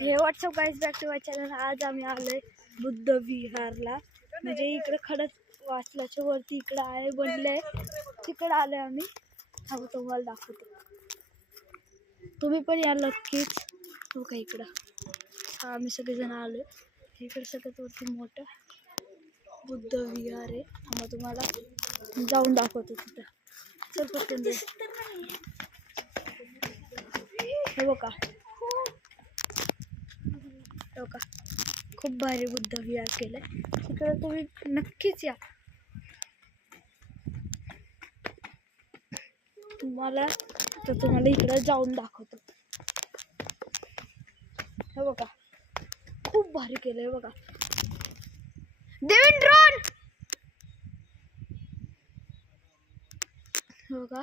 हे what's up guys back to my channel. आज आम्ही आलोय बुद्ध विहारला. म्हणजे इकडे खडक वाचल्याच्या वरती इकडे आहे बनलंय, तिकडे आलोय आम्ही. हा तुम्हाला दाखवतो, तुम्ही पण या नक्कीच. हो का इकडं आम्ही सगळेजण आलोय. इकडे सगळ्यात वरती मोठं बुद्ध विहार आहे. मग तुम्हाला जाऊन दाखवतो तिथं. चल पटकन जाऊ. हे बघा, हो का खूप भारी बुद्ध विहार केलंय. तिकडे तुम्ही नक्कीच या. तुम्हाला इकडे जाऊन दाखवतो. हे बघा खूप भारी केलंय बघा. देवेन ड्रोन हो का,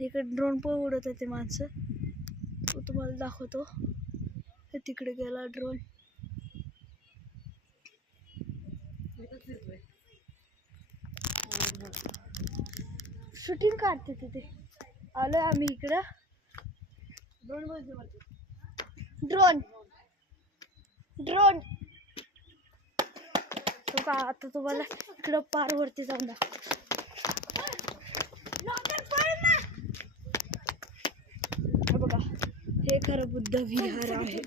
इकडे ड्रोन पण उडत होते माणसं. तुम्हाला दाखवतो. तिकडे गेला ड्रोन. शूटिंग काढते तिथे. आलोय आम्ही इकडं. ड्रोन ड्रोन तो का आता तुम्हाला इकडं पार वरती जाऊन दाखवतो. बघा हे खरं बुद्ध विहार आहे.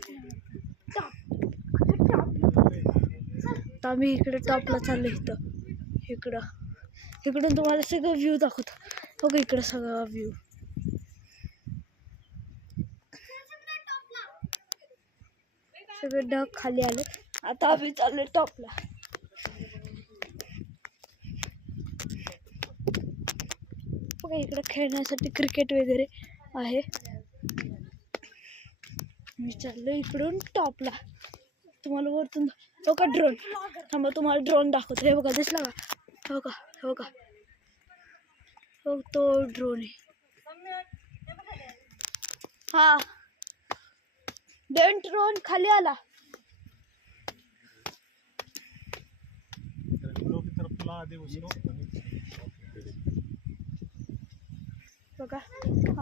आम्ही इकडे टॉपला चाललो. इकडून तुम्हाला सगळं व्ह्यू दाखवतो. बघा इकडं सगळा व्ह्यू. सगळे ढग खाली आले. आता आम्ही चाललोय टॉपला. बघा इकडे खेळण्यासाठी क्रिकेट वगैरे आहे. मी चाललोय इकडून टॉपला. तुम्हाला वरतून हो का ड्रोन. थांबा तुम्हाला ड्रोन दाखवतो. हे बघा दिसला का. हो का हो का हो तो ड्रोन आहे. हा ड्रोन खाली आला. बघा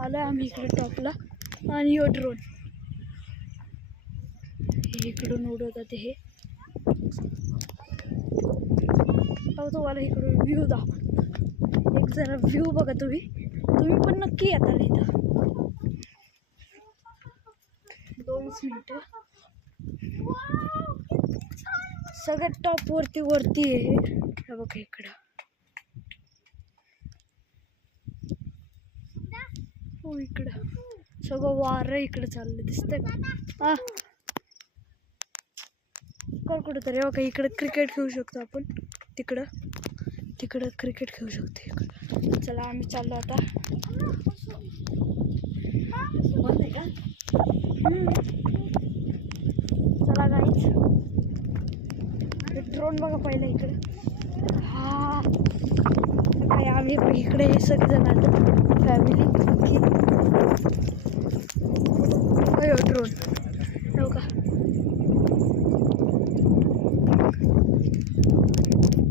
आलोय आम्ही इकडे टॉपला. आणि यो ड्रोन इकडून उडवतात. हे तुम्हाला इकडून व्ह्यू दाखवतो. एक जरा व्ह्यू बघा. तुम्ही पण नक्की येता इथं. 2 मिनिटं. सगळ्यात टॉप वरती आहे. हे बघा इकडं. हो इकडं सगळं वारं इकडं चाललं दिसतंय का. हा कुठंतरी बघा इकडं क्रिकेट खेळू शकतो आपण. तिकडं क्रिकेट खेळू शकतो इकडं. चला आम्ही चाललो आता. चला गाईच. ड्रोन बघा पहिला इकडं. हा काय आम्ही इकडे सगळेजण आलो फॅमिली.